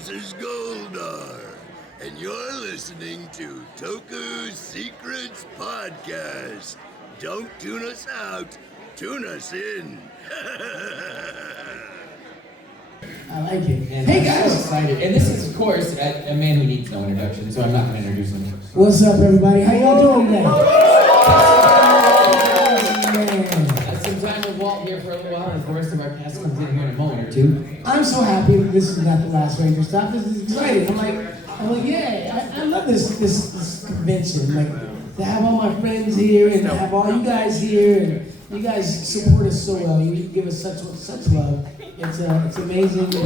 This is Goldar, and you're listening to Toku's Secrets Podcast. Don't tune us out, tune us in. I like it. And Hey I'm guys! so excited. And this is, of course, a man who needs no introduction, so I'm not going to introduce him. What's up, everybody? How y'all doing today? Some time with Walt here for a little while, and the rest of our cast comes in here in a moment or two. I'm so happy that this is not the last Rangerstop. This is exciting. I'm like, yeah, I love this convention. Like, to have all my friends here and to have all you guys here, and you guys support us so well. You give us such love. It's amazing. I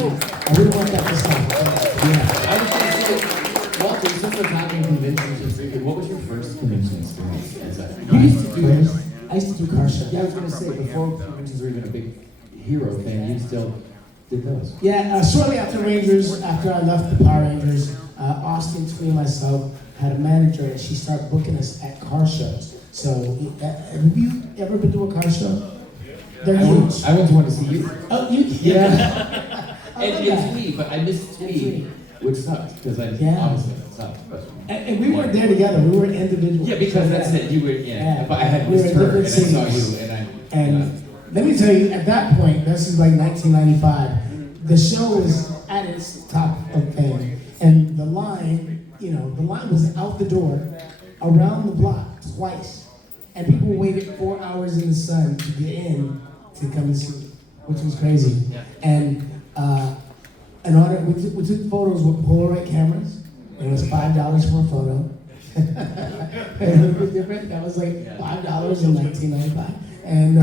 really want that to stop. Yeah. I was going to say, Walter, since we're talking conventions, what was your first convention experience as a... I used to do car shows. Yeah, I was going to say, before conventions were even a big hero thing, you still did those. Yeah, shortly after Rangers, after I left the Power Rangers, Austin, Tweety, and myself had a manager, and she started booking us at car shows. So, have you ever been to a car show? They're huge. I went to one to see you. Oh, you? Yeah. and Tweety, but I missed Tweety, which sucked, because obviously it sucked. But... And we weren't there together, we were individual. Yeah, because that's it, you were, but I had missed her, and I saw you, and let me tell you, at that point, this is like 1995, the show was at its top of fame, and the line was out the door, around the block, twice, and people waited 4 hours in the sun to get in to come and see, which was crazy. Yeah. And we took photos with Polaroid cameras. It was $5 for a photo. It was different. That was like $5 in 1995. And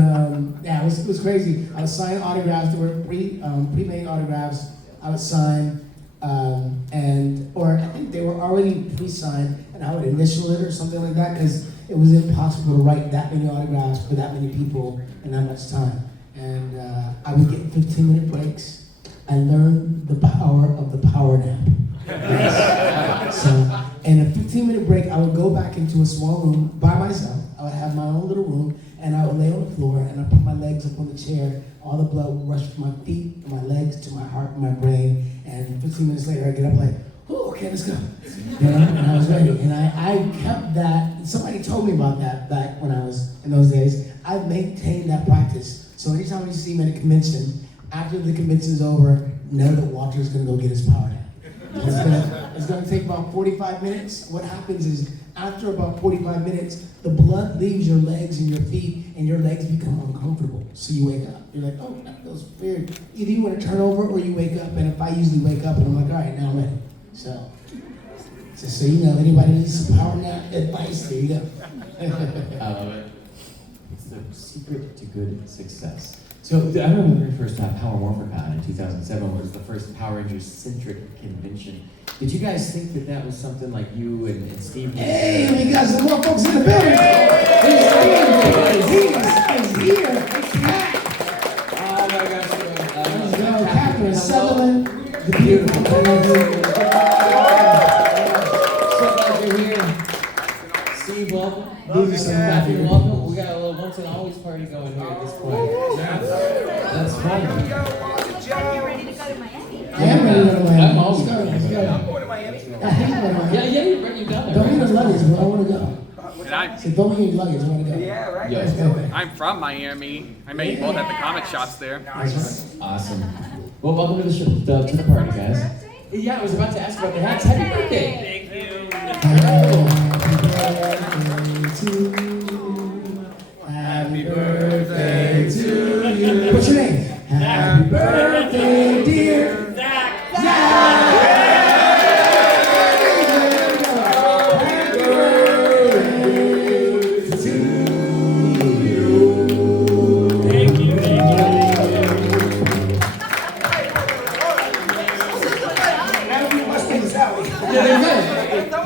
it was crazy. I would sign autographs. There were pre-made autographs. I would sign, or I think they were already pre-signed, and I would initial it or something like that, because it was impossible to write that many autographs for that many people in that much time. And I would get 15-minute breaks. I learned the power of the power nap. So, in a 15-minute break, I would go back into a small room by myself. I would have my own little room, and I would lay on the floor, and I put my legs up on the chair. All the blood would rush from my feet and my legs to my heart and my brain. And 15 minutes later, I get up like, oh, okay, let's go. And I was ready. And I kept that. Somebody told me about that back when I was in those days. I maintained that practice. So anytime you see me at a convention, after the convention's over, know that Walter's gonna go get his power nap. It's gonna take about 45 minutes. What happens is, after about 45 minutes, the blood leaves your legs and your feet, and your legs become uncomfortable. So you wake up. You're like, oh, that feels weird. Either you want to turn over or you wake up, and if I usually wake up and I'm like, all right, now I'm ready. So just so you know, anybody needs some power nap advice, there you go. I love it. It's the secret to good success. So I remember the very first time Power Morphin Power in 2007 was the first Power Rangers-centric convention. Did you guys think that was something like you and Steve? Hey, we got some more folks in the building. He's here. It's packed. Oh my gosh. Let's go, Katherine, Sutherland, the beautiful. So glad you're here. Steve, welcome. Katherine, welcome. We got a little once and always party going here at this point. That's fun. Get ready to go to Miami. I am ready to go to Miami. I'm always Let's go. I'm going to Miami. I hate going to Miami. Yeah, you're down there. Don't need the luggage, but I want to go. And So don't need luggage, I want to go. Yeah, right. Yeah. I'm from Miami. I met you both at the comic shops there. Awesome. Well, welcome to the show, to the party, guys. Yeah, I was about to ask about the hats. Happy birthday! Thank you. Happy birthday to you. What's your name? Happy birthday, dear Zack.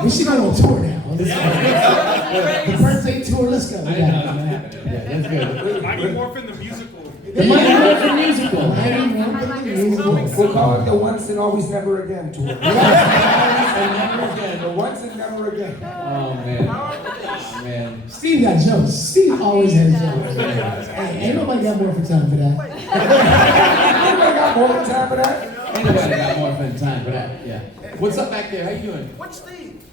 We should go on tour now. The birthday tour, let's go. Yeah, that's good. Mighty Morphin the musical. The Mighty Morphin musical. We'll call it the Once and Always Never Again tour. And never again. The Once and Never Again. Oh, man. Steve got jokes. Steve always has jokes. Hey, ain't nobody got more for time for that. Anybody got more time for that? Ain't nobody got more fun time, but yeah. What's up back there? How you doing? What's Steve?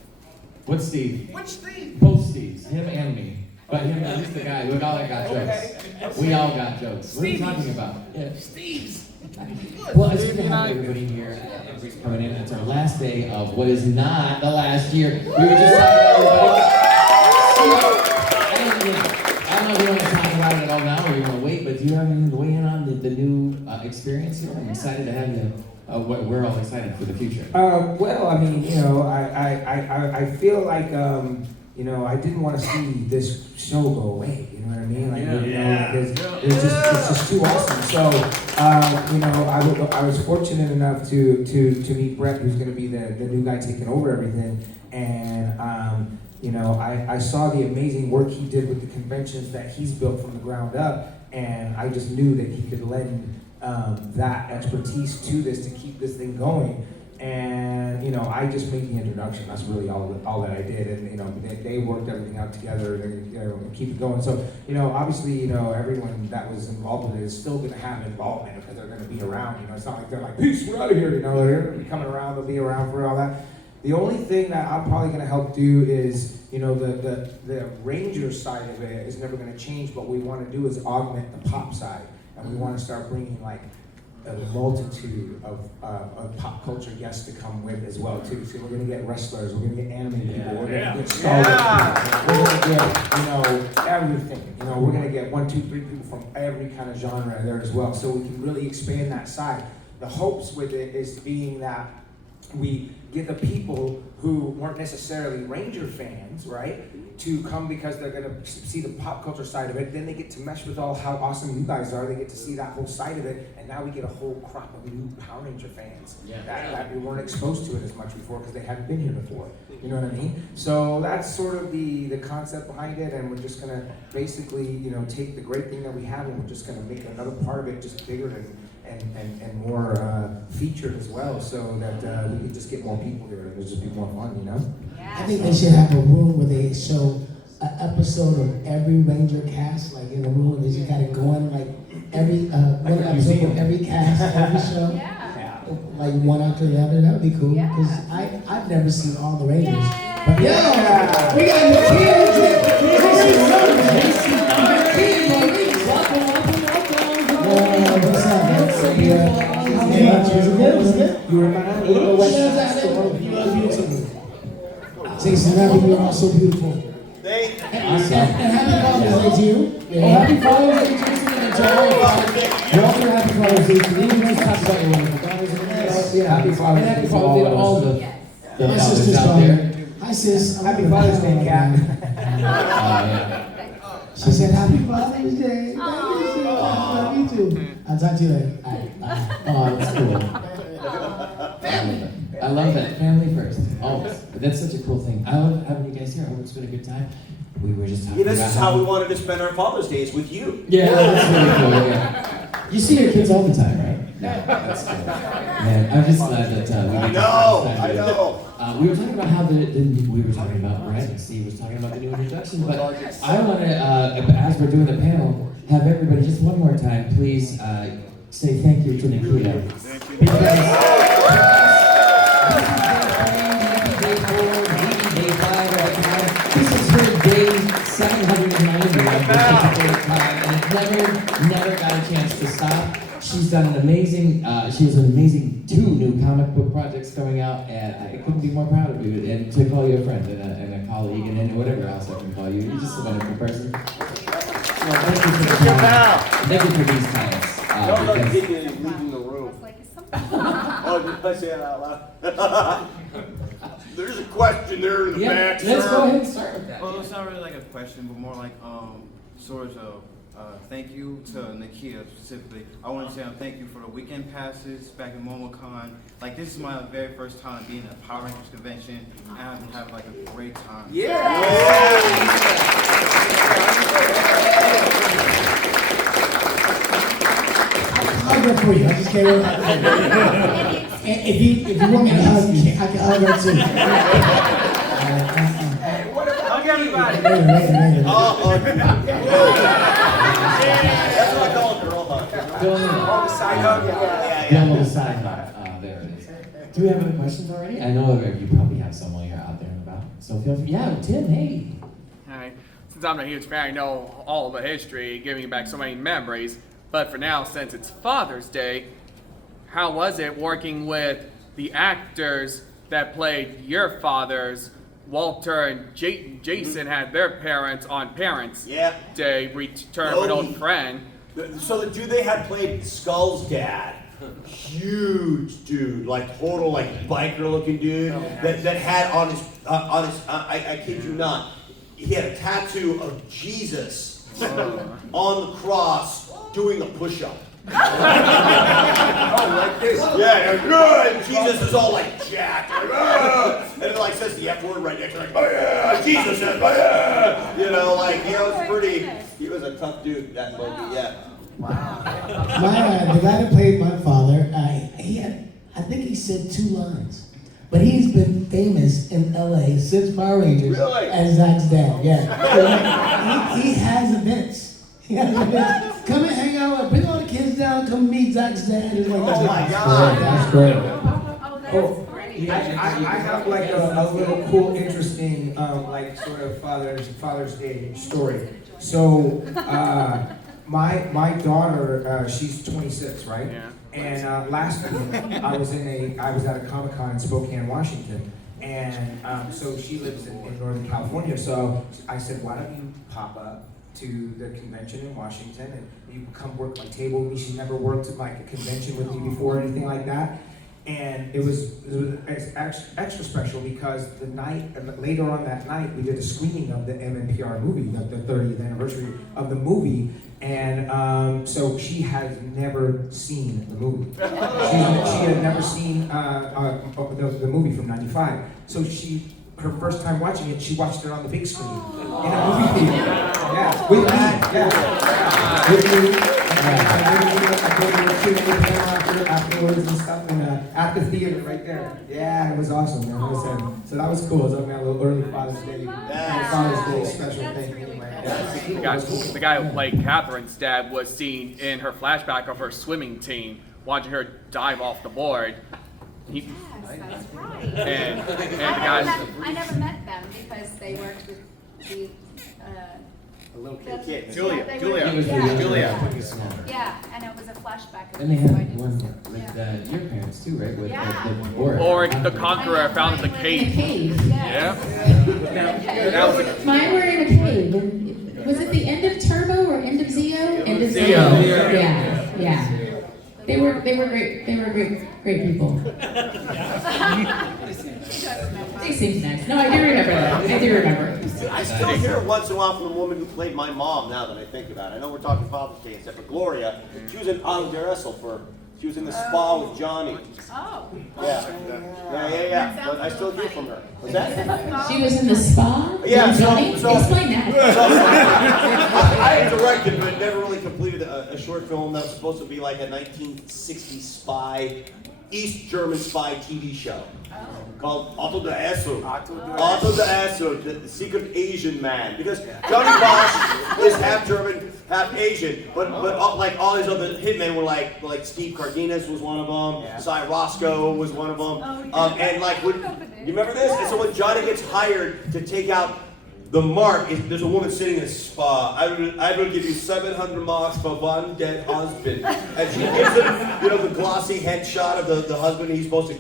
What's Steve? Which Steve? Both Steves, him and me. But he's the guy. We all got jokes. We all got jokes. What are you talking about? Yeah. Steve's. Well, it's good to have everybody here. Everybody's coming in. It's our last day of what is not the last year. We were just talking to everybody. I don't know if you want to talk about it at all now or you want to wait, but do you have anything to weigh in on the new experience here? I'm excited to have you. We're all excited for the future. Well, I mean, you know, I feel like, you know, I didn't want to see this show go away. You know what I mean? Like, you know, it's just too awesome. So, you know, I was fortunate enough to meet Brett, who's going to be the new guy taking over everything, and you know, I saw the amazing work he did with the conventions that he's built from the ground up, and I just knew that he could lend that expertise to this to keep this thing going. And you know, I just made the introduction. That's really all that I did. And you know, they worked everything out together to, you know, keep it going. So you know, obviously, you know, everyone that was involved with it is still going to have involvement because they're going to be around. You know, it's not like they're like, peace, we're out of here. You know, they're going to be coming around. They'll be around for all that. The only thing that I'm probably going to help do is, you know, the Ranger side of it is never going to change. But what we want to do is augment the pop side, and we want to start bringing like a multitude of pop culture guests to come with as well too. So we're gonna get wrestlers, we're gonna get anime people, we're gonna get Star Wars people, we're gonna get, you know, everything. You know, we're gonna get 1, 2, 3 people from every kind of genre there as well. So we can really expand that side. The hopes with it is being that we get the people who weren't necessarily Ranger fans, right, to come because they're going to see the pop culture side of it. Then they get to mesh with all how awesome you guys are. They get to see that whole side of it. And now we get a whole crop of new Power Ranger fans that we weren't exposed to it as much before because they hadn't been here before. You know what I mean? So that's sort of the concept behind it. And we're just going to basically, you know, take the great thing that we have and we're just going to make another part of it just bigger and more featured as well, so that we can just get more people here and it'll just be more fun, you know? I think they should have a room where they show an episode of every Ranger cast, like in a room where they just got it going, like every one episode of every cast, every show. Like one after the other. That would be cool. Because I've never seen all the Rangers. But we got what's up? You remind me of West Side Story. You are beautiful. Jason, you are so beautiful. Thank you. And happy Father's Day to you. Happy Father's Day, Jason and Joel. Walter, happy Father's Day to you. You guys talk about your wonderful daughters. Happy Father's Day to all the my fathers sister's out father. there. Hi, sis. Happy Father's Day, Kat. She said, Happy Father's Day. Love you too. I'll talk to you later. All right, bye. Oh, that's cool. Family. I love that. Family first. Always. That's such a cool thing. I love having you guys here. I hope it's been a good time. We were just talking about this is how we wanted to spend our Father's Days with you. Yeah, that's really cool. Yeah. You see your kids all the time, right? No, that's cool. Man, I'm just glad that we I know. We were talking about how we were talking about, right? And Steve was talking about the new introduction, but I want to, as we're doing the panel, have everybody just one more time, please say thank you to Nakia. This is her day 790, and it never got a chance to stop. She's done an amazing, she has an amazing 2 new comic book projects coming out, and I couldn't be more proud of you, and to call you a friend and a colleague, and whatever else I can call you. You're just a wonderful person. Well, thank you for the time. Thank you for these times. Don't let Gideon leaving the room. Oh, did I say that out loud? There's a question there in the back, sir. Let's go ahead and start with that. Well, it's not really like a question, but more like sort of thank you to Nakia specifically. I want to say thank you for the weekend passes back in MomoCon. Like, this is my very first time being at a Power Rangers convention, and I've been having like a great time. I'll go for you. I just can't remember. If you want me to hug, I can hug her too. Hug everybody. Later. That's what I call a girl hug. On the side hug. Yeah, on the side hug. Do we have any questions already? I know you probably have some while you're out there and about. So feel free. Yeah, Tim, hey. Hi. Since I'm a huge fan, I know all the history, giving back so many memories. But for now, since it's Father's Day, how was it working with the actors that played your fathers? Walter and Jason had their parents on Parents' Day return of an old friend. So the dude they had played Skull's dad, huge dude, like total like biker looking dude, that had on his I kid you not, he had a tattoo of Jesus on the cross doing a push-up. Like this. Yeah, good. Jesus is all like jacked, and it like says the F word right next to it, like, oh yeah, Jesus says, oh yeah. You know, like he was pretty. He was a tough dude, that Loki. Yeah. Wow. The guy that played my father, I think he said 2 lines, but he's been famous in LA since Power Rangers as Zack's dad. Yeah. He has events. He has events. Come and hang out, bring all the kids down, come meet Zack's dad. It's like, oh my God. That's great. Oh, I have like a little cool, interesting, like sort of Father's Day story. So, my daughter, she's 26, right? Yeah. And last week I was at a Comic-Con in Spokane, Washington, and so she lives in Northern California. So I said, why don't you pop up to the convention in Washington and you can come work my table with me. She's never worked at like a convention with me before or anything like that. And it was extra special because the night, later on that night, we did a screening of the mmpr movie, the 30th anniversary of the movie. And so she has never seen the movie. She had never seen the movie from '95. So her first time watching it, she watched it on the big screen in a movie theater. Yeah, with me. Yeah, with me. Afterwards and stuff, and at the theater right there. Yeah, it was awesome, man. So that was cool. It was like a little early Father's Day special thing. The guy who played Catherine's dad was seen in her flashback of her swimming team, watching her dive off the board. Yes, that's right. And the guys. I never met them because they worked with the. A little kid. Julia. Yeah, and it was a flashback. And they had one with your parents too, right? With Oric the Conqueror found in the cave. Yeah. Mine were in a cave. Was it the end of Turbo or end of Zeo? End of Zeo. Yeah. They were great. They were great people. They seemed nice. No, I do remember that. I do remember. I still hear it once in a while from the woman who played my mom. Now that I think about it, I know we're talking Father's Day and stuff, but Gloria, she was in On Der Essel she was in the spa with Johnny. Oh. Yeah. But I still hear from her. Was that? She was in the spa? Yeah. Johnny? Explain that. I had directed, but never really completed a short film that was supposed to be like a 1960s spy, East German spy TV show. Called Otto der Essel, the secret Asian man. Because Johnny Bosch is half German, half Asian, but like all his other hitmen were like Steve Cardenas was one of them, Cy Roscoe was one of them, and like you remember this? And so when Johnny gets hired to take out the mark, there's a woman sitting in a spa. I will give you 700 marks for one dead husband, and she gives him the glossy headshot of the husband he's supposed to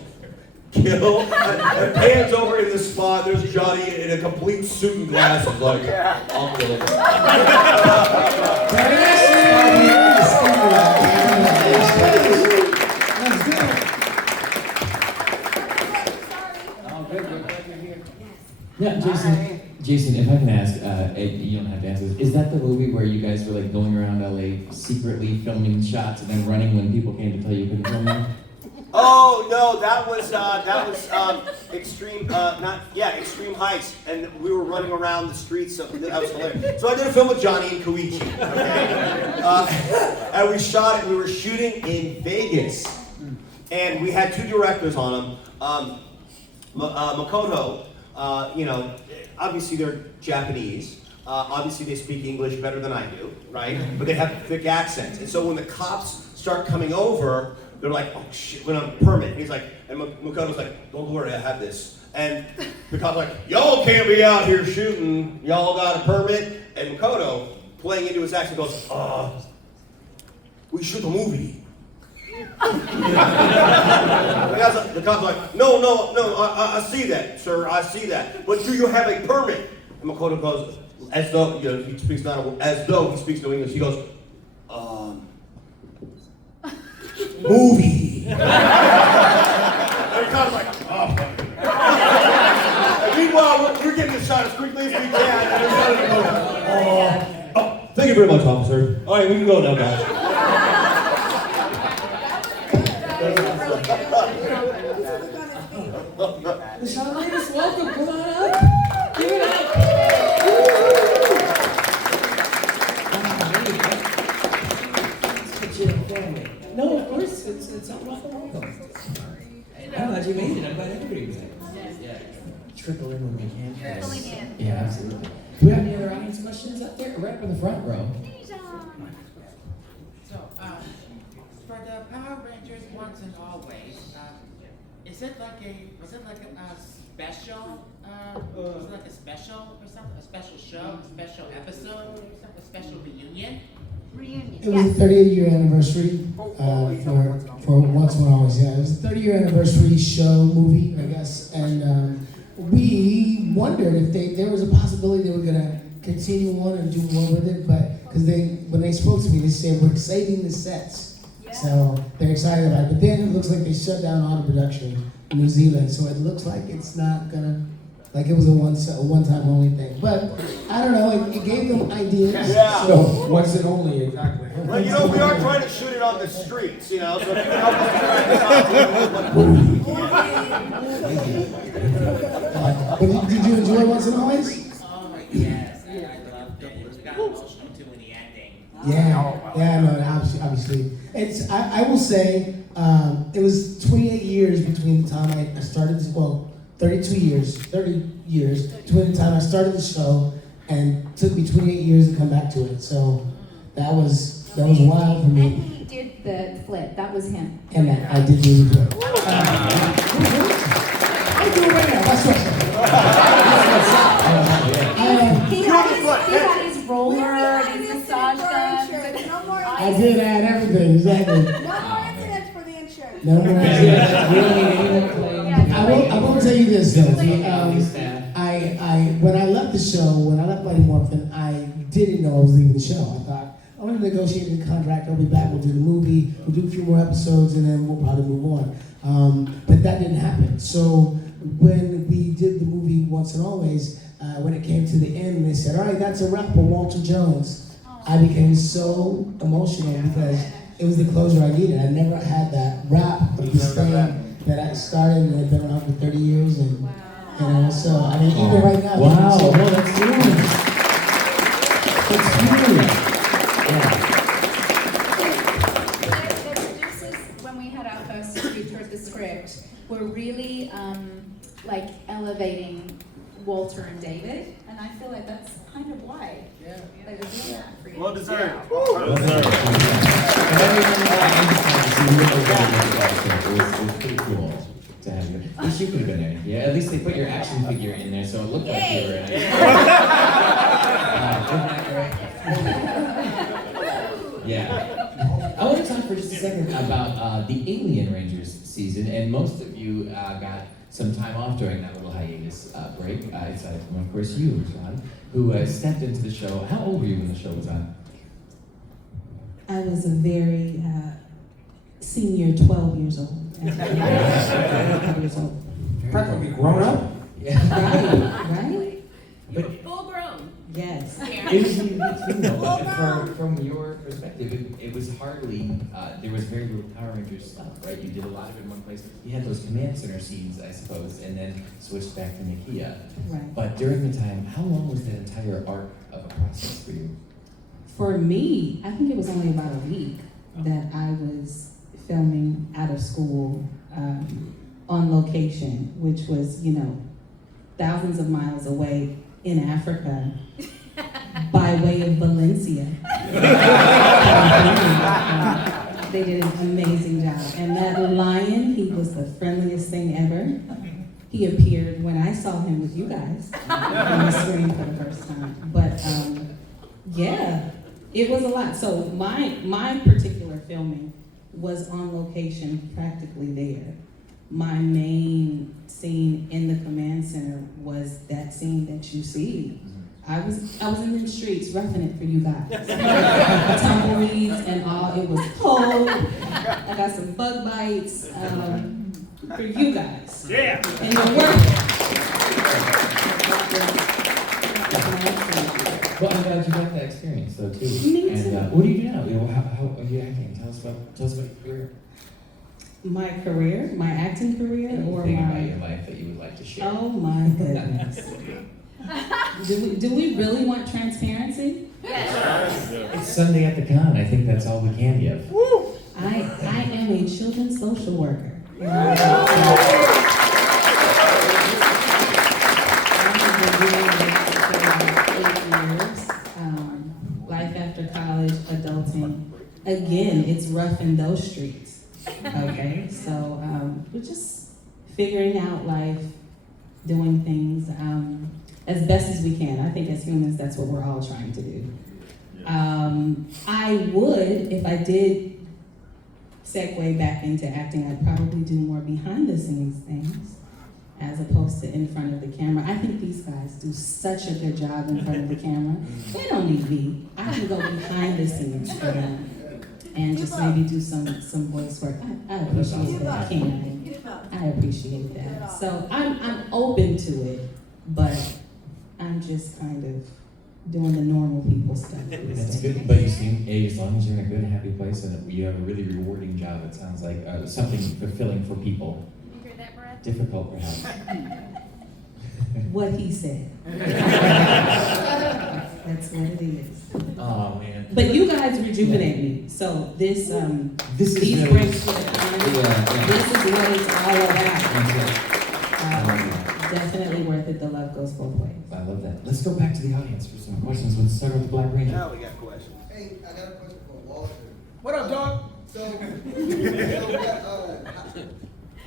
kill, and pans over in the spa. There's Johnny in a complete suit and glasses, like, I'll kill him. Yeah, Jason, if I can ask, you don't have to answer this. Is that the movie where you guys were like going around LA secretly filming shots and then running when people came to tell you couldn't film them? Oh no, that was Extreme Extreme Heights, and we were running around the streets. That was hilarious. So I did a film with Johnny and Koichi, okay? And we shot it. We were shooting in Vegas, and we had 2 directors on them. Makoto, obviously they're Japanese. Obviously they speak English better than I do, right? But they have thick accents, and so when the cops start coming over, they're like, oh shit, when I'm permit. He's like, and Makoto's like, don't worry, I have this. And the cop's like, y'all can't be out here shooting. Y'all got a permit. And Makoto, playing into his accent, goes, we shoot a movie. The cop's like, no, I see that, sir, I see that. But do you have a permit? And Makoto goes, as though, he speaks as though he speaks no English. He goes, movie. And the cop's like, oh. And meanwhile, we're getting this shot as quickly as we can. And thank you very much, officer. All right, we can go now, guys. Michelle, ladies, welcome. Come on up. Give it up. No, of course, it's not welcome. I'm glad you made it. I'm glad everybody was there. Yeah. Trickle in when we can. Trickling in. Yeah, absolutely. Do we have any other audience questions up there? Right up in the front row. So, for the Power Rangers Once and Always, was it like a special, was it like a special or something? A special show, a special episode, or something, a special reunion? It was the 30th year anniversary for Once and Always. Yeah, it was the 30th year anniversary show movie, I guess, and we wondered if there was a possibility they were gonna continue on and do more with it, but because when they spoke to me, they said we're saving the sets, so they're excited about it. But then it looks like they shut down all the production in New Zealand, so it looks like it's not gonna. Like it was a one-time only thing. But I don't know, it gave them ideas. Yeah. So, once and only, exactly. Well, we are trying to shoot it on the streets, so if you can help us But did you enjoy Once and Always? Oh, yes. I loved it. We got emotional too in the ending. Yeah, no, obviously. I will say, it was 28 years between the time I started this, 30 years between the time I started the show and took me 28 years to come back to it. So that was wild for me. And he did the flip. That was him. And I did do the flip. I do it right now. That's right. He had his roller and his massage gun. I did add everything, exactly. No more incidents for the insurance. No more incidents. I will tell you this though. When I left the show, when I left Mighty Morphin, I didn't know I was leaving the show. I thought I'm going to negotiate the contract. I'll be back. We'll do the movie. We'll do a few more episodes, and then we'll probably move on. But that didn't happen. So when we did the movie Once and Always, when it came to the end, they said, "All right, that's a wrap for Walter Jones." I became so emotional because it was the closure I needed. I never had that wrap of this thing that I started and had been around for 30 years, and so I mean, even right now. Wow, that's huge. That's huge. The producers, when we had our first review of the script, were really like elevating Walter and David, and I feel like that's kind of why they were doing that for you. Well deserved. It was pretty cool to have you. At least you could have been there. Yeah, at least they put your action figure in there, so it looked like you were in it. Yeah. I want to talk for just a second about the Alien Rangers season, and most of you got some time off during that little hiatus break, aside from, of course, you, Sean, who stepped into the show. How old were you when the show was on? I was a very senior, 12 years old. 12 years old. Practically grown up. Yeah. Right? But Full grown. Yes. it was unique too, though. From your perspective, it was hardly, there was very little Power Rangers stuff, right? You did a lot of it in one place. You had those command center scenes, I suppose, and then switched back to Nakia. Right. But during the time, how long was that entire arc of a process for you? For me, I think it was only about a week that I was filming out of school on location, which was, thousands of miles away in Africa by way of Valencia. They did an amazing job. And that lion, he was the friendliest thing ever. He appeared when I saw him with you guys on the screen for the first time. But yeah, it was a lot. So my particular filming was on location, practically there. My main scene in the command center was that scene that you see. I was in the streets roughing it for you guys. Tumbleweeds and all. It was cold. I got some bug bites for you guys. Yeah. And your work. Well, I'm glad you got that experience though too. Me too. And what do you do now? How are you acting? Tell us about your career. My career, my acting career, or Anything about my your life that you would like to share? Oh my goodness. do we really want transparency? It's Sunday at the con. I think that's all we can give. I am a children's social worker. I have been doing this for about 8 years. Life after college, adulting. Again, it's rough in those streets. Okay, so we're just figuring out life, doing things as best as we can. I think as humans, that's what we're all trying to do. I would, if I did segue back into acting, I'd probably do more behind the scenes things as opposed to in front of the camera. I think these guys do such a good job in front of the camera. They don't need me. I can go behind the scenes for them and just maybe do some voice work. I appreciate that, Campbell. I appreciate that. So I'm open to it, but I'm just kind of doing the normal people stuff. That's good, but you seem, as long as you're in a good, happy place and you have a really rewarding job, it sounds like something fulfilling for people. You hear that, Brad? Difficult, perhaps. What he said. That's what it is. Oh man. But you guys rejuvenate me. So this This is these really- breaks for the comedy, this is what it's all about. Definitely worth it. The love goes both ways. I love that. Let's go back to the audience for some questions. Let's start with the Black Ranger. Now we got questions. Hey, I got a question for Walter. What up, dog? So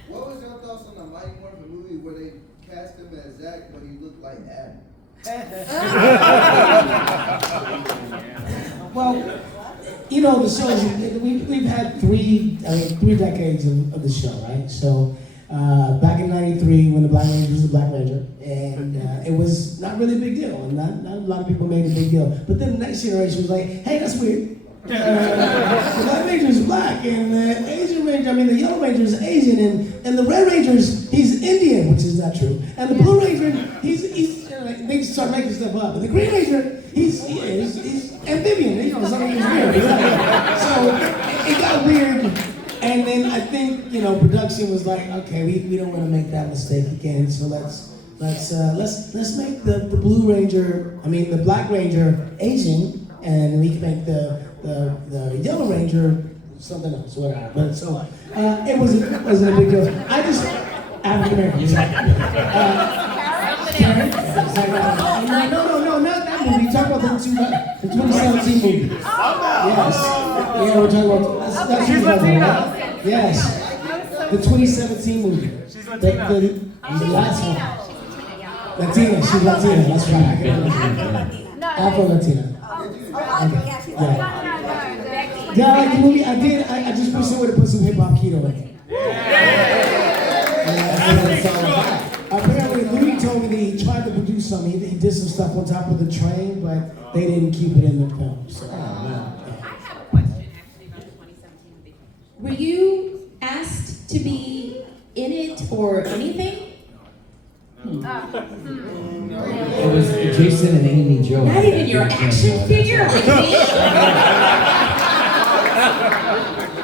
what was your thoughts on the Mighty Morphin movie where they cast him as Zack, but he looked like Adam? Well, you know, the show is, we've had three decades of the show, right? So back in '93, when the Black Ranger was the Black Ranger, and it was not really a big deal, and not a lot of people made a big deal. But then the next generation was like, hey, that's weird. The Black Ranger is black, and the Asian Ranger, the Yellow Ranger is Asian, and the Red Ranger he's Indian, which is not true. And the Blue Ranger, he's they start making stuff up. But the Green Ranger, he's amphibian. You know, something is weird. So it got weird, and then I think production was like, okay, we don't want to make that mistake again. So let's make the Blue Ranger, the Black Ranger Asian, and we can make the Yellow Ranger something else, whatever. But so it wasn't a big deal. I just African American. Karen? No, not that movie. You're talking about the 2017 movie. Yes. Yeah, we're talking about that's She's Latina. Yes. The 2017 movie. She's Latina. The last one. Latina. She's Latina. That's right. Afro-Latina. Okay. Yeah. Yeah, I like the movie. I just wish they would have put some hip hop keto in it. That's what it's all about. Apparently, Louis told me that he tried to produce something. He did some stuff on top of the train, but they didn't keep it in the film. So, I have a question actually about the 2017 movie. Were you asked to be in it or anything? It was Jason and Amy Jo. Not even your action figure like me?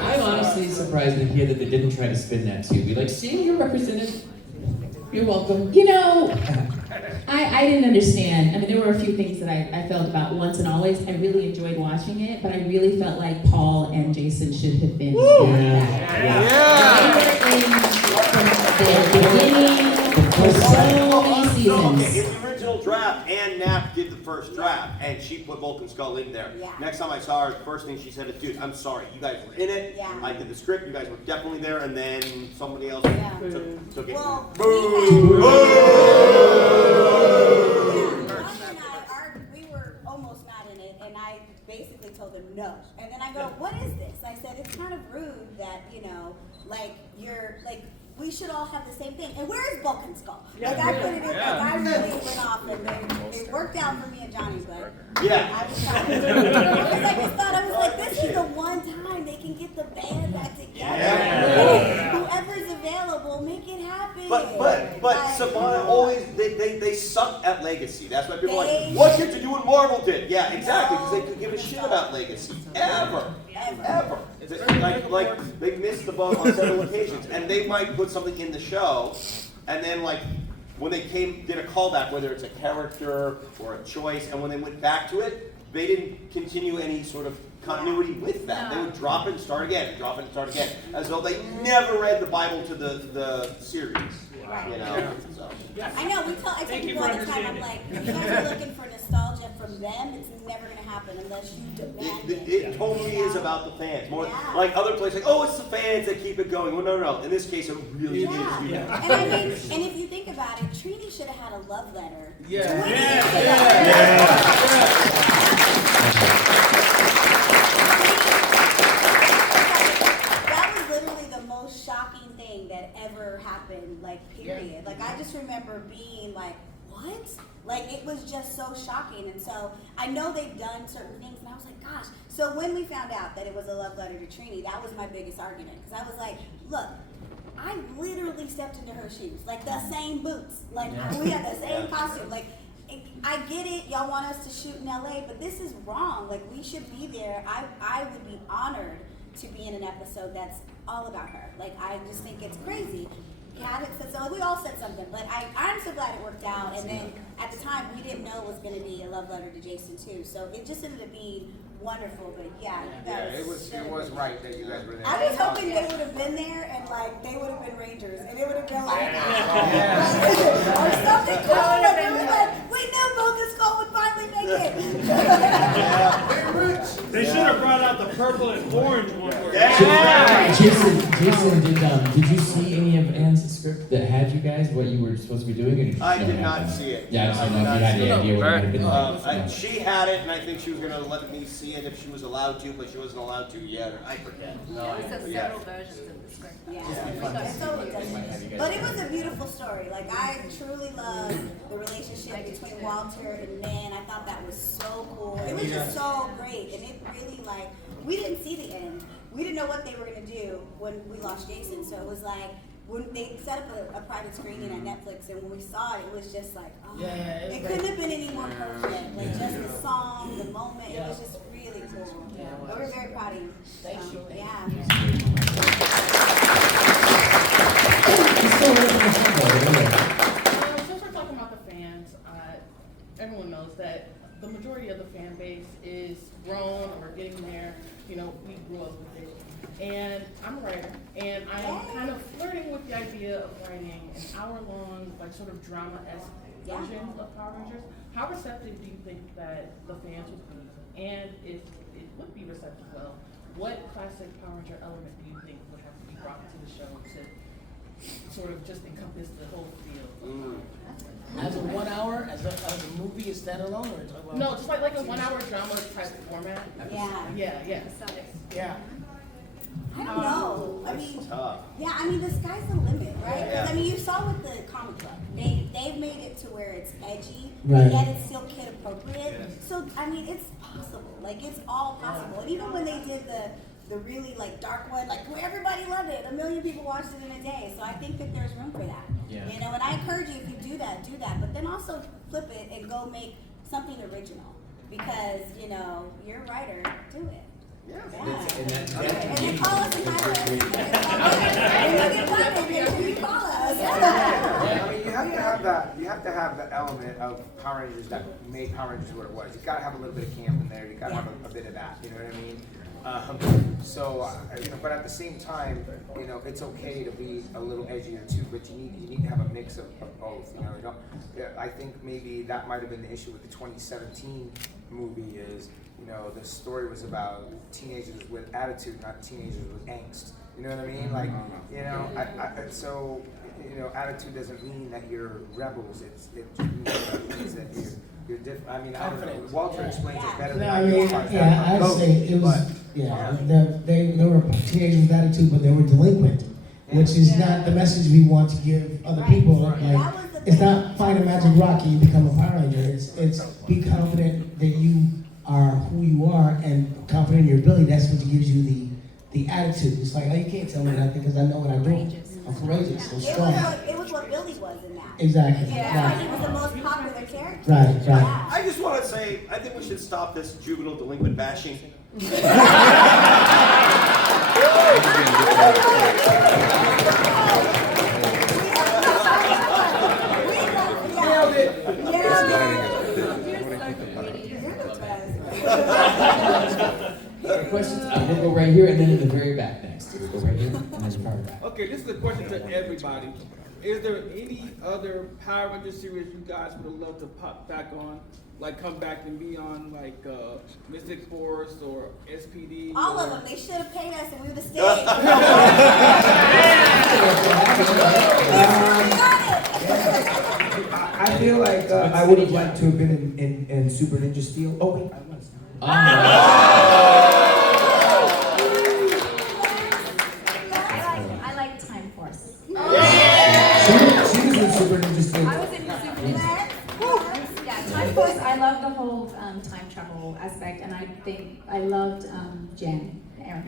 I'm honestly surprised to hear that they didn't try to spin that too. Be like, see, you're represented. You're welcome. I didn't understand. There were a few things that I felt about Once and Always. I really enjoyed watching it, but I really felt like Paul and Jason should have been in that. They were in from the beginning for so many seasons. Okay, in the original draft. Ann Knapp did the first draft, and she put Vulcan Skull in there. Yeah. Next time I saw her, the first thing she said is, "Dude, I'm sorry. You guys were in it. Yeah. I did the script. You guys were definitely there." And then somebody else took it. Well, we were almost not in it, and I basically told them no. And then I go, "What is this?" I said, "It's kind of rude that, you're like, we should all have the same thing. And where is Vulcan Skull?" Like, I put it in, I really went off, and it worked out for me and Johnny, but I was trying to, because I just thought, I was like, this is the one time they can get the band back together. Whoever's available, make it happen. But Savannah always, they suck at legacy. That's why people are like, what did you do when Marvel did? Yeah, exactly, because they could give a shit about legacy. Ever. Like, they missed the boat on several occasions. And they might put something in the show, and then when they did a callback, whether it's a character or a choice, and when they went back to it, they didn't continue any sort of continuity with that. They would drop it and start again, drop it and start again, as though they never read the Bible to the series. You know? So. I know, I tell people all the time, I'm like, if you guys are looking for nostalgia from them, it's never going to happen unless you demand it. It totally is about the fans. More like other places, like, it's the fans that keep it going. Well, no. In this case, it really is. And I mean, and if you think about it, Trini should have had a love letter. That was literally the most shocking thing that ever happened, period. I just remember being like, what? It was just so shocking. And so I know they've done certain things, and I was like, gosh. So when we found out that it was a love letter to Trini, that was my biggest argument. Because I was like, look, I literally stepped into her shoes. The same boots. We had the same costume. I get it, y'all want us to shoot in LA, but this is wrong. We should be there. I would be honored to be in an episode that's all about her. I just think it's crazy. We all said something, but I'm so glad it worked out. And then at the time, we didn't know it was going to be a love letter to Jason too. So it just ended up being wonderful. But it was right that you guys were there. I was hoping they would have been there, and they would have been Rangers, and it would have been or something cool. And they were like, we knew Vulcan Skull would finally make it. They should have brought out the purple and orange one. Jason, did you see any of Anne's script that had you guys what you were supposed to be doing? Or did you I did not see it. Yeah, I don't know if you had any idea what it would have been like. She had it, and I think she was going to let me see it if she was allowed to, but she wasn't allowed to yet. I forget. Several versions of the script. But it was a beautiful story. I truly love the relationship between Walter and Nan. I thought that was so cool. It was just so great, and it really we didn't see the end. We didn't know what they were going to do when we lost Jason, so it was when they set up a private screening at Netflix, and when we saw it, it was just it couldn't have been any more perfect. Just the song, the moment, it was just really cool. But we're very proud of you. Thank you. Since we're talking about the fans, everyone knows that the majority of the fan base is grown or getting there. We grew up with it. And I'm a writer, and I'm kind of flirting with the idea of writing an hour-long, sort of drama-esque version of Power Rangers. How receptive do you think that the fans would be? And if it would be receptive, what classic Power Ranger element do you think would have to be brought into the show to sort of just encompass the whole field? As a 1 hour, as a movie, is standalone, or no, just like a 1 hour drama type format. Yeah. I don't know. I mean, the sky's the limit, right? Because you saw with the comic book, they've made it to where it's edgy, yet it's still kid appropriate. So it's possible. It's all possible. And even when they did the really dark one, where everybody loved it, 1 million people watched it in a day. So I think that there's room for that. And I encourage you, if you do that, but then also flip it and go make something original, because you're a writer, do it. And then call us and hire us. When you call us. You have to have the element of Power Rangers that made Power Rangers what it was. You gotta have a little bit of camp in there. You gotta have a bit of that. You know what I mean? But at the same time, it's okay to be a little edgier too. But you need to have a mix of both. I think maybe that might have been the issue with the 2017 movie. Is the story was about teenagers with attitude, not teenagers with angst. You know what I mean? Like, attitude doesn't mean that you're rebels. It just means that you're different. I mean, I don't know. Walter explains it better than I do. I'd say it was, they were teenagers with attitude, but they were delinquent, which is not the message we want to give other people. Like, it's not find a magic rock and you become a Power Ranger. It's be confident that you are who you are and confident in your ability. That's what gives you the attitude. It's like, oh, you can't tell me nothing because I know what I'm doing. I'm courageous, I'm strong. It was what Billy was in that. Exactly. Yeah, right. he was the most popular character. Right. I just want to say, I think we should stop this juvenile delinquent bashing. Questions? We'll go right here and then in the very back next. We'll go right here and then far back. Okay, this is a question to everybody. Is there any other Power Ranger series you guys would love to pop back on? Like come back and be on like Mystic Force or SPD? All of them. They should have paid us and we would have stayed. I feel like I would have liked to have been in Super Ninja Steel. Oh wait, I was. I like Time Force. She was in Super Ninja Steel. I was in the Super Ninja. Yeah, Time Force. I love the whole time travel aspect, and I think I loved Jen. Aaron.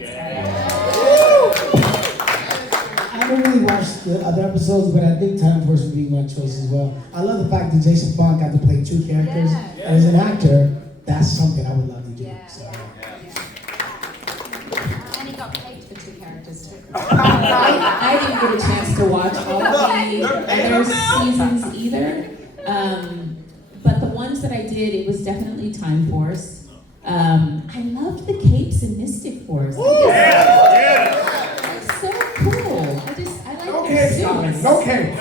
I haven't really watched the other episodes, but I think Time Force would be my choice as well. I love the fact that Jason Bond got to play two characters. And as an actor, that's something I would love to do. And he got paid for two characters too. I didn't get a chance to watch all of the other seasons either. But the ones that I did, it was definitely Time Force. I loved the capes in Mystic Force. It's so cool. I like No their capes, darling. suits. No capes.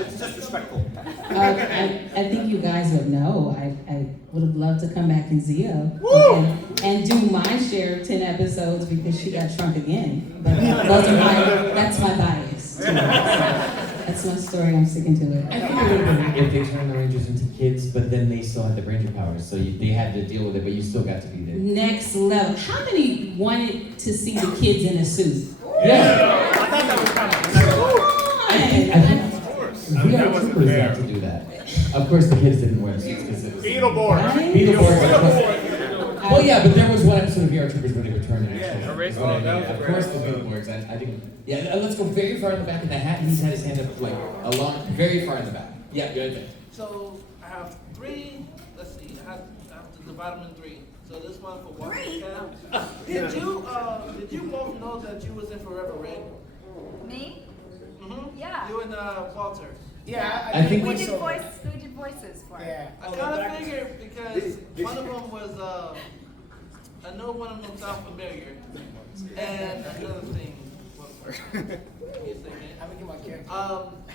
It's disrespectful. I think you guys would know. I would have loved to come back in Zeo and do my share of 10 episodes because she got shrunk again. But that's my bias. That's my story. I'm sticking to it. I think it would have been if they turned the Rangers into kids, but then they still had the Ranger powers, so they had to deal with it, but you still got to be there. Next level. How many wanted to see the kids in a suit? Yeah. I thought that was kind of We are troopers got to do that. Of course, the kids didn't wear suits because it was Beetleborg. Well, yeah, but there was one episode of VR Troopers when they returned it. Yeah. Of course, the Beetleborgs. I think. Yeah, let's go very far in the back in the hat. He's had his hand up like very far in the back. Yeah, good thing. So I have three. Let's see. I have to divide them in three. So this one for Walter. Did you both know that you was in Forever Red? Me? Mm-hmm. Yeah. You and Walter. Yeah, I think we did voices for it. I kind of figured because one of them was I know one of them sound familiar, and another thing.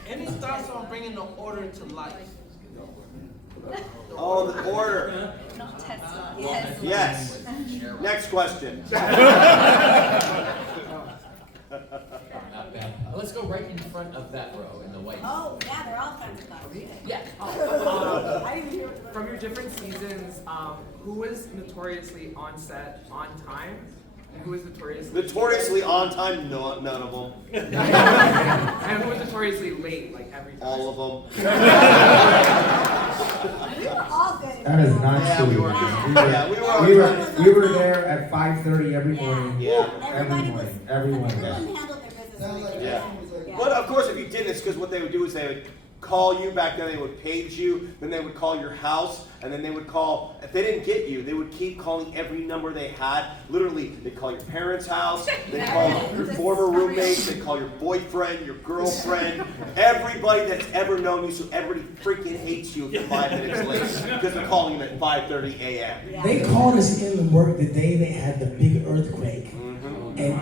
Any thoughts on bringing the Order to life? Oh, the Order. Not Tesla. Yes. Next question. Not bad. Let's go right in front of that row in the white. Oh, yeah, they're all kinds of fun. Yeah. I didn't hear what From your different seasons, who was notoriously on set on time? And who was Notoriously on time? No, none of them. And who was notoriously late, like every time? All of them. We were all good. That is not true. We were there at 5:30 every morning. Yeah. Every morning. Everyone handled their business. Yeah. But of course, if you did, it's because what they would do is they would call you. Back then they would page you, then they would call your house, and then they would call, if they didn't get you, they would keep calling every number they had. Literally, they'd call your parents' house, they'd call your former roommates, they'd call your boyfriend, your girlfriend, everybody that's ever known you, so everybody freaking hates you if you're 5 minutes late because they're calling them at 5:30 a.m. They called us in to work the day they had the big earthquake in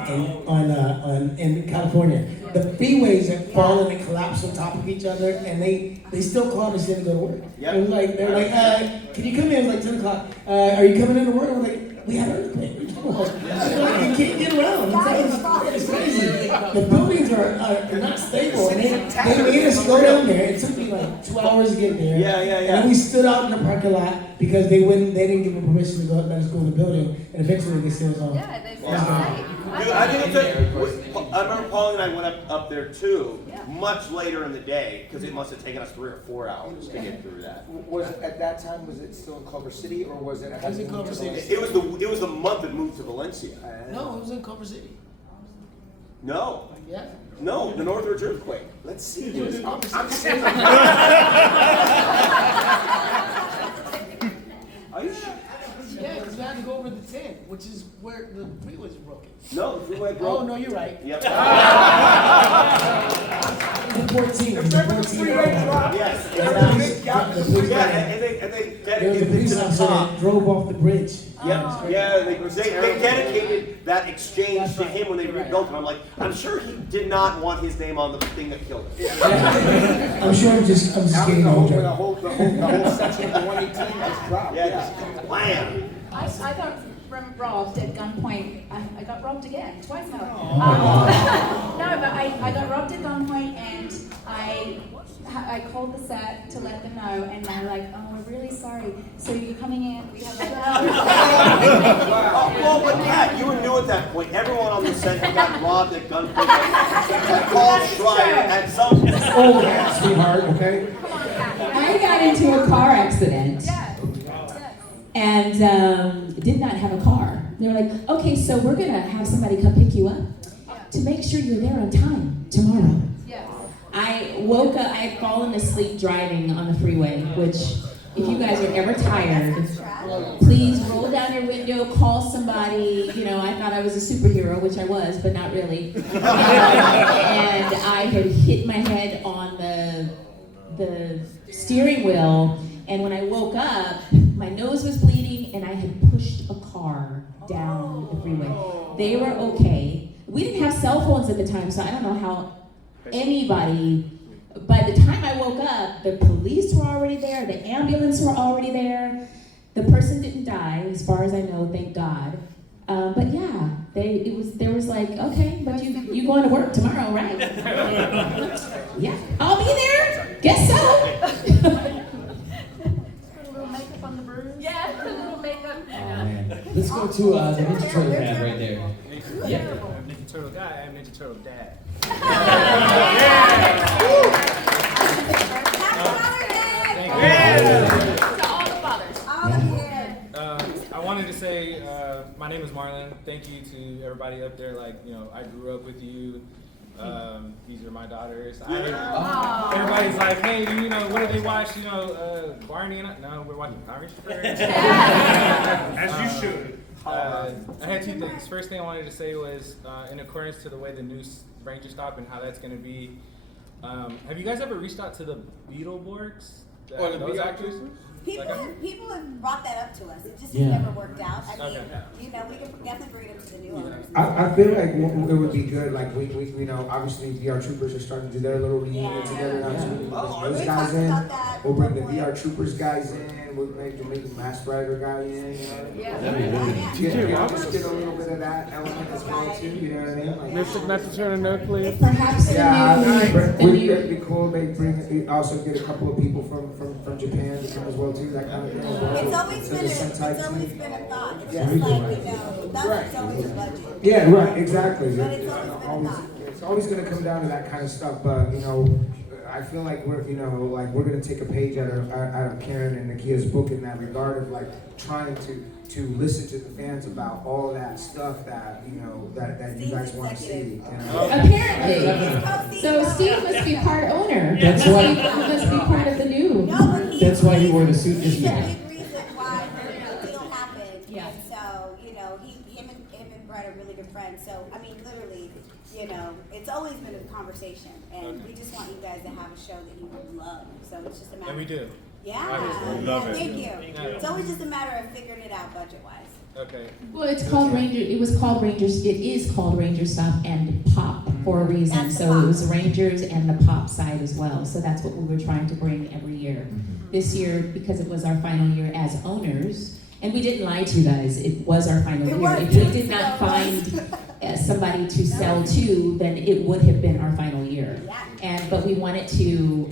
California. The freeways had fallen and collapsed on top of each other, and they still called us in to go to work. Yep. It was like, they're like, can you come in? It was like 10 o'clock. Are you coming into work? I was like, we had an earthquake. You can't get around. It's crazy. The buildings are not stable, and they made us go down there. It took me like 2 hours to get there. Yeah. And then we stood out in the parking lot because they didn't give us permission to go let us go in the building, and eventually they said, "Oh." Yeah, they said. Dude, I remember Paul and I went up there too, much later in the day, because it must have taken us 3 or 4 hours to get through that. Was it, at that time, was it still in Culver City, or was it? It was in Culver City. It was the month it moved to Valencia. No, it was in Culver City. No. Yeah. No, the Northridge earthquake. Let's see this. I'm saying. Are you sure? Yeah, because we had to go over the 10, which is where the freeways were broken. No, the freeway broke. Oh, no, you're right. Yep. The 14. The freeway dropped. Yes. The police officer drove off the bridge. Yeah, they dedicated that exchange to him when they rebuilt it. I'm like, I'm sure he did not want his name on the thing that killed him. I'm sure I'm just getting older. The whole section of the 118 just dropped. Yeah, just wham. I got robbed at gunpoint. I got robbed again, twice now. No, but I got robbed at gunpoint, and I called the set to let them know, and they're like, "Oh, we're really sorry. So you're coming in? We have like well, but Pat, you were new at that point. Everyone on the set who got robbed at gunpoint called Schreier at some point. Oh, yeah, sweetheart, okay? I got into a car accident and did not have a car. They were like, okay, so we're gonna have somebody come pick you up to make sure you're there on time tomorrow. I woke up, I had fallen asleep driving on the freeway, which if you guys are ever tired, please roll down your window, call somebody. You know, I thought I was a superhero, which I was, but not really. And I had hit my head on the steering wheel, and when I woke up, my nose was bleeding, and I had pushed a car down the freeway. They were okay. We didn't have cell phones at the time, so I don't know how anybody, by the time I woke up, the police were already there, the ambulance were already there. The person didn't die, as far as I know, thank God. But yeah, there was like, okay, but you going to work tomorrow, right? Yeah, I'll be there. Guess so. Put a little makeup on the bruise. Yeah, put a little makeup. Let's go to the Ninja Turtle fan right there. Yeah. I'm Ninja Turtle guy. I'm Ninja Turtle dad. To all the fathers. I wanted to say, my name is Marlon. Thank you to everybody up there. Like, you know, I grew up with you. These are my daughters. Everybody's like, hey, you know, what do they watch? You know, Barney and I. No, we're watching Power Rangers. As you should. I had 2 things. First thing I wanted to say was, in accordance to the way the new Rangerstop and how that's going to be, have you guys ever reached out to the Beetleborgs? Or the those Beetleborgs? actors? People have brought that up to us. It just has never worked out. I mean, Okay. you know, we can definitely bring it up to the new owners. I feel like it would be good, like we you know, obviously VR Troopers are starting to do their little reunion together now, so we can bring those guys in. We'll bring the VR Troopers guys in, we'll make the Masked Rider guy in, you know. I'll just get a little bit of that element as well too, you know what I mean? Like, Mr. Not to turn a note, please. Perhaps it'd be cool. They also get a couple of people from Japan to come as well too, that kind of thing. It's always been a thought. It's just like, you know, that's always a budget. Yeah, right, exactly. But it's always been a thought. It's always going to come down to that kind of stuff, but you know, I feel like we're gonna take a page out of Karan and Nakia's book in that regard of like trying to listen to the fans about all that stuff that that you guys want to see. Apparently. So Steve must be part owner. That's why. Steve must be part of the new. That's why he wore the suit this There's a weekend. big reason why the deal happened. Yeah. And so, him and Brett are really good friends. So, I mean, literally, it's always been a conversation. And we just want you guys to have a show that you would love. So it's just a matter And we do. Yeah. We love it. Thank you. It's always just a matter of figuring it out budget-wise. Okay. Well, it's called It is called Rangerstop and Pop for a reason. That's the So pop. it was Rangers and the pop side as well. So that's what we were trying to bring every year. This year, because it was our final year as owners, and we didn't lie to you guys, it was our final year. If we did not find somebody to sell to, then it would have been our final year. But we wanted to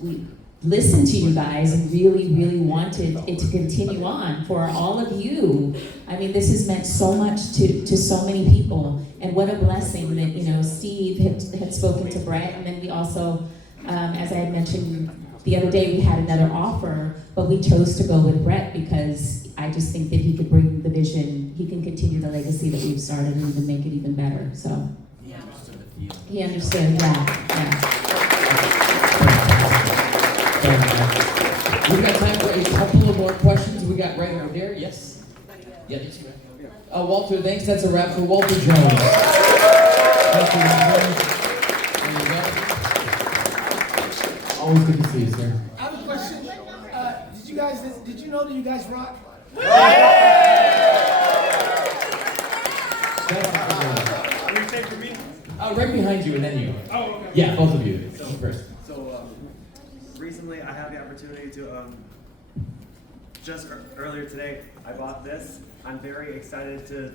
we listened to you guys and really wanted it to continue on for all of you. I mean, this has meant so much to so many people, and what a blessing that Steve had spoken to Brett, and then we also, as I had mentioned the other day, we had another offer, but we chose to go with Brett because I just think that he could bring the vision, he can continue the legacy that we've started and even make it even better. So he understood, yeah. We've got time for a couple of more questions. We got right over there. Yes. Yeah, yes, you got. Walter, thanks. That's a wrap for Walter Jones. Thank you, there you go. Always good to see you, sir. I have a question. Did you know that you guys rock? Right behind you and then you. Oh, okay. Yeah, both of you. First. Recently, I had the opportunity to, earlier today, I bought this. I'm very excited to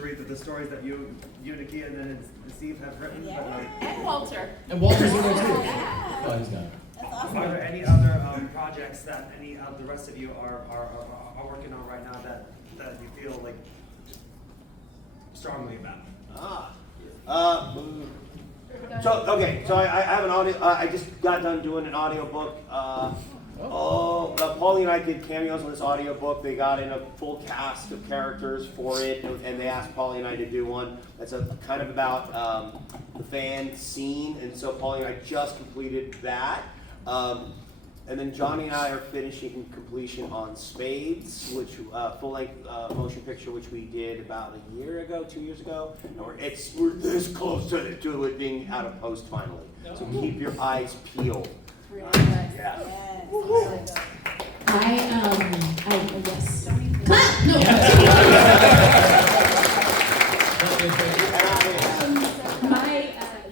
read the stories that you, Nakia, and then Steve have written. And Walter. And Walter's in there too. Oh, he's gone. Are there any other projects that any of the rest of you are working on right now that you feel like strongly about? So I have an audio. I just got done doing an audiobook. Paulie and I did cameos on this audiobook. They got in a full cast of characters for it, and they asked Paulie and I to do one that's kind of about the fan scene. And so Paulie and I just completed that. And then Johnny and I are finishing completion on Spades, which full-length motion picture, which we did about 2 years ago. And we're this close to it being out of post finally. So keep your eyes peeled. Yes. Clap! No.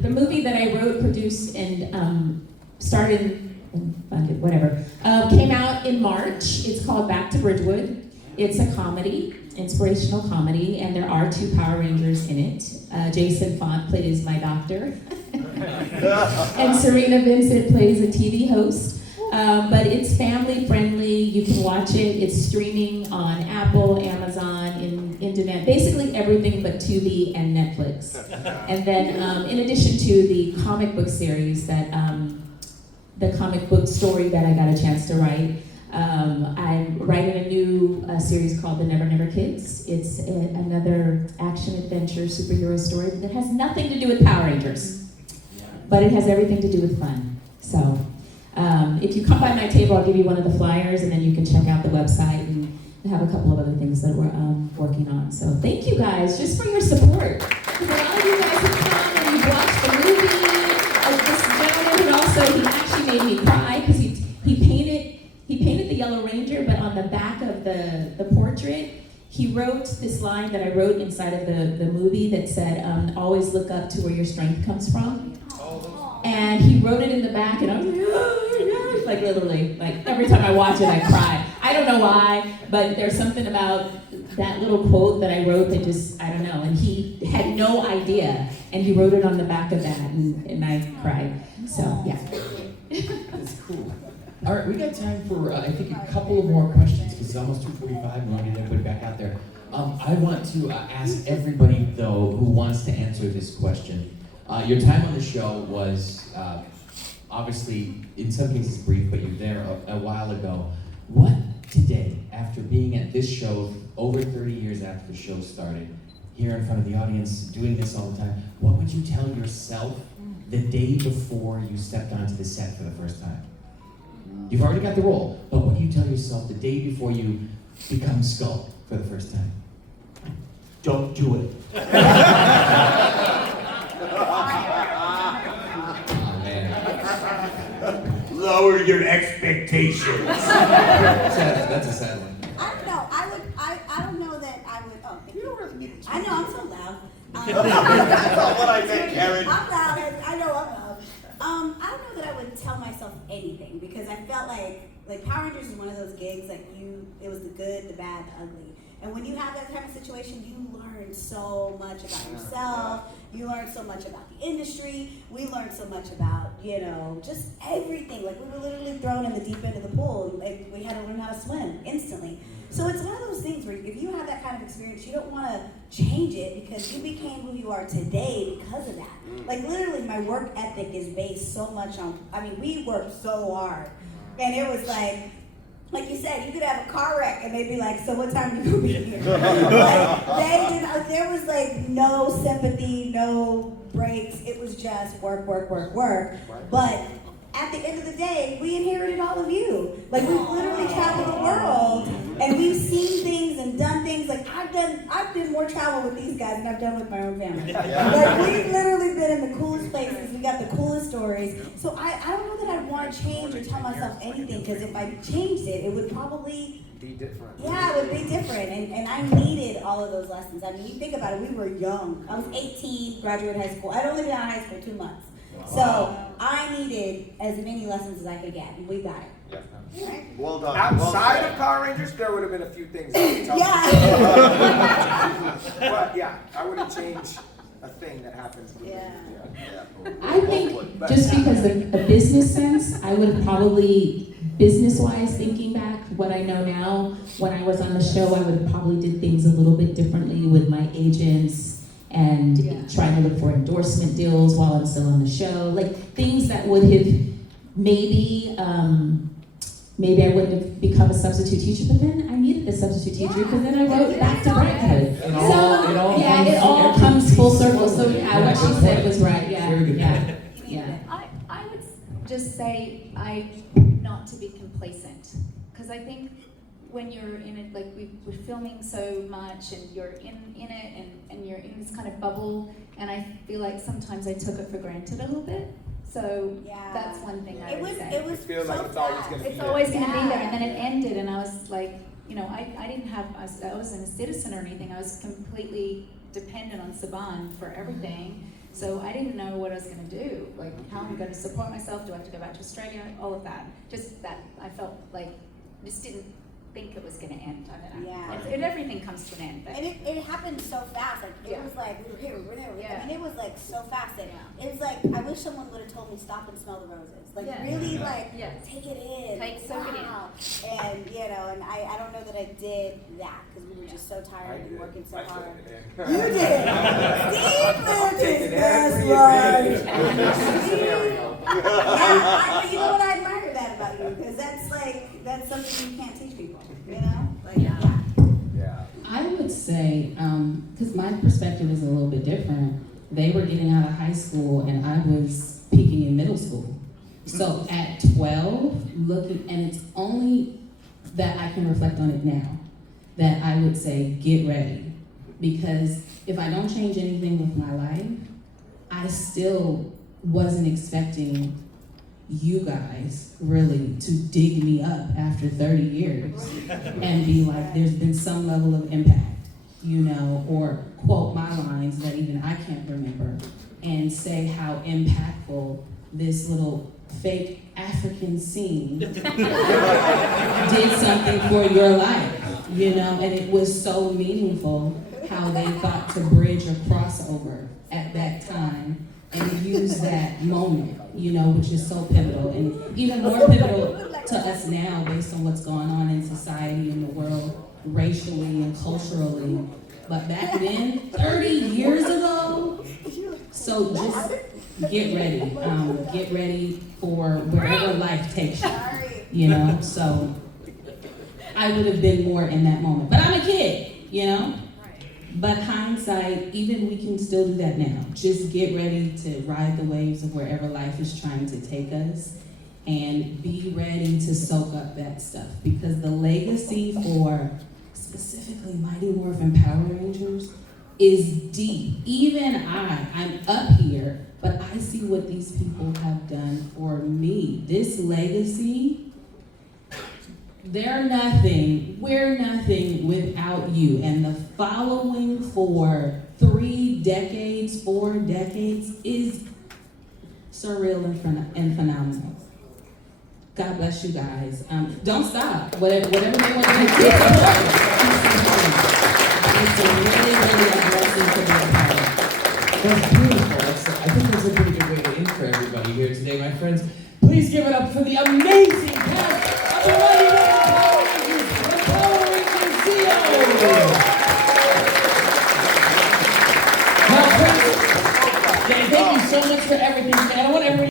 The movie that I wrote, produced, and started. Whatever, came out in March. It's called Back to Bridgewood. It's a comedy, inspirational comedy, and there are 2 Power Rangers in it. Jason Font plays my doctor, and Serena Vincent plays a TV host. But it's family friendly. You can watch it. It's streaming on Apple, Amazon, in demand, basically everything but Tubi and Netflix. And then, in addition to the comic book series that. The comic book story that I got a chance to write. I'm writing a new series called The Never Never Kids. It's another action-adventure superhero story that has nothing to do with Power Rangers, but it has everything to do with fun. So if you come by my table, I'll give you one of the flyers, and then you can check out the website and have a couple of other things that we're working on. So thank you guys just for your support. Because a lot of you guys have come and you've watched the movie. This gentleman who also, he actually made me cry because he painted the Yellow Ranger, but on the back of the portrait, he wrote this line that I wrote inside of the movie that said, always look up to where your strength comes from. And he wrote it in the back, and I was like, oh, like literally, like every time I watch it, I cry. I don't know why, but there's something about that little quote that I wrote that just, I don't know, and he had no idea, and he wrote it on the back of that, and I cried. So, yeah. That's cool. All right, we got time for, I think, a couple of more questions, because it's almost 2:45, and we want to get everybody back out there. I want to ask everybody, though, who wants to answer this question. Your time on the show was obviously, in some cases brief, but you're there a while ago. What today, after being at this show over 30 years after the show started, here in front of the audience, doing this all the time, what would you tell yourself the day before you stepped onto the set for the first time? You've already got the role, but what do you tell yourself the day before you become Skull for the first time? Don't do it. Lower your expectations. That's a sad one. I don't know. I don't know that I would. Oh, thank you. I know I'm so loud. That's not what I meant, Karen. I'm loud. I know I'm loud. I don't know that I would tell myself anything because I felt like Power Rangers is one of those gigs it was the good, the bad, the ugly. And when you have that kind of situation, you learn so much about yourself. You learn so much about the industry. We learned so much about, just everything. Like, we were literally thrown in the deep end of the pool. Like, we had to learn how to swim instantly. So it's one of those things where if you have that kind of experience, you don't want to change it because you became who you are today because of that. Like, literally, my work ethic is based so much on, we worked so hard. And it was like you said, you could have a car wreck and they'd be like, so what time are you going to be here? There was no sympathy, no breaks. It was just work. But at the end of the day, we inherited all of you. Like, we've literally traveled the world and we've seen things and done things. Like, I've done more travel with these guys than I've done with my own family. Like, we've literally been in the coolest places. We got the coolest stories. So I don't know that I'd want to change or tell myself anything, because if I changed it would probably be different. Yeah, it would be different. And I needed all of those lessons. You think about it, we were young. I was 18, graduated high school. I'd only been out of high school 2 months. So I needed as many lessons as I could get, and we got it. Yeah. Right? Well done. Outside of Power Rangers, there would have been a few things I would tell you. But yeah, I wouldn't change a thing that happens. I think just because of a business sense, I would probably, business-wise, thinking back, what I know now, when I was on the show, I would have probably did things a little bit differently with my agents and trying to look for endorsement deals while I'm still on the show. Like, things that would have maybe I wouldn't have become a substitute teacher, but then I needed a substitute teacher because then I wrote Back to Brighthood. It all comes full circle. So what she said was right. Yeah. I would just say not to be complacent, because I think when you're in it, like we're filming so much and you're in it and you're in this kind of bubble, and I feel like sometimes I took it for granted a little bit. So that's one thing I would say. It was feels so like it's always going to be It's there. always going to be there, and then it ended, and I was like, I wasn't a citizen or anything. I was completely dependent on Saban for everything. So I didn't know what I was going to do, like how I'm going to support myself. Do I have to go back to Australia? All of that. Just that I felt like just didn't think it was going to end. I don't know. Yeah. Everything comes to an end. But And it happened so fast. Like, it was like, we were here, we were there. I mean, it was like so fast. That it was like, I wish someone would have told me, stop and smell the roses. Like, really, take it in. Soak it in. And, and I don't know that I did that because we were just so tired and working so hard. You did. Steve lived his best life. You know what? I admire that about you, because that's something you can't teach people, I would say, because my perspective is a little bit different. They were getting out of high school and I was peaking in middle school. So at 12, and it's only that I can reflect on it now, that I would say, get ready. Because if I don't change anything with my life, I still wasn't expecting you guys really to dig me up after 30 years and be like, there's been some level of impact, or quote my lines that even I can't remember, and say how impactful this little fake African scene did something for your life, and it was so meaningful how they thought to bridge a crossover at that time and use that moment, which is so pivotal, and even more pivotal to us now based on what's going on in society and the world, racially and culturally. But back then, 30 years ago, so get ready. Get ready for wherever life takes you. You know, so I would have been more in that moment. But I'm a kid, you know? But hindsight, even we can still do that now. Just get ready to ride the waves of wherever life is trying to take us and be ready to soak up that stuff. Because the legacy for specifically Mighty Morphin Power Rangers is deep. Even I'm up here, but I see what these people have done for me. This legacy, we're nothing without you. And the following for 3 decades, 4 decades is surreal and phenomenal. God bless you guys. Don't stop. Whatever they want to do, keep going. It's a really a blessing to be a part of. That's beautiful. I think that's a pretty good way to end for everybody here today, my friends. Please give it up for the amazing cast of the Mighty Morphin Power Rangers, the Power Rangers Zeo. Now, friends, thank you so much for everything. And I want everybody.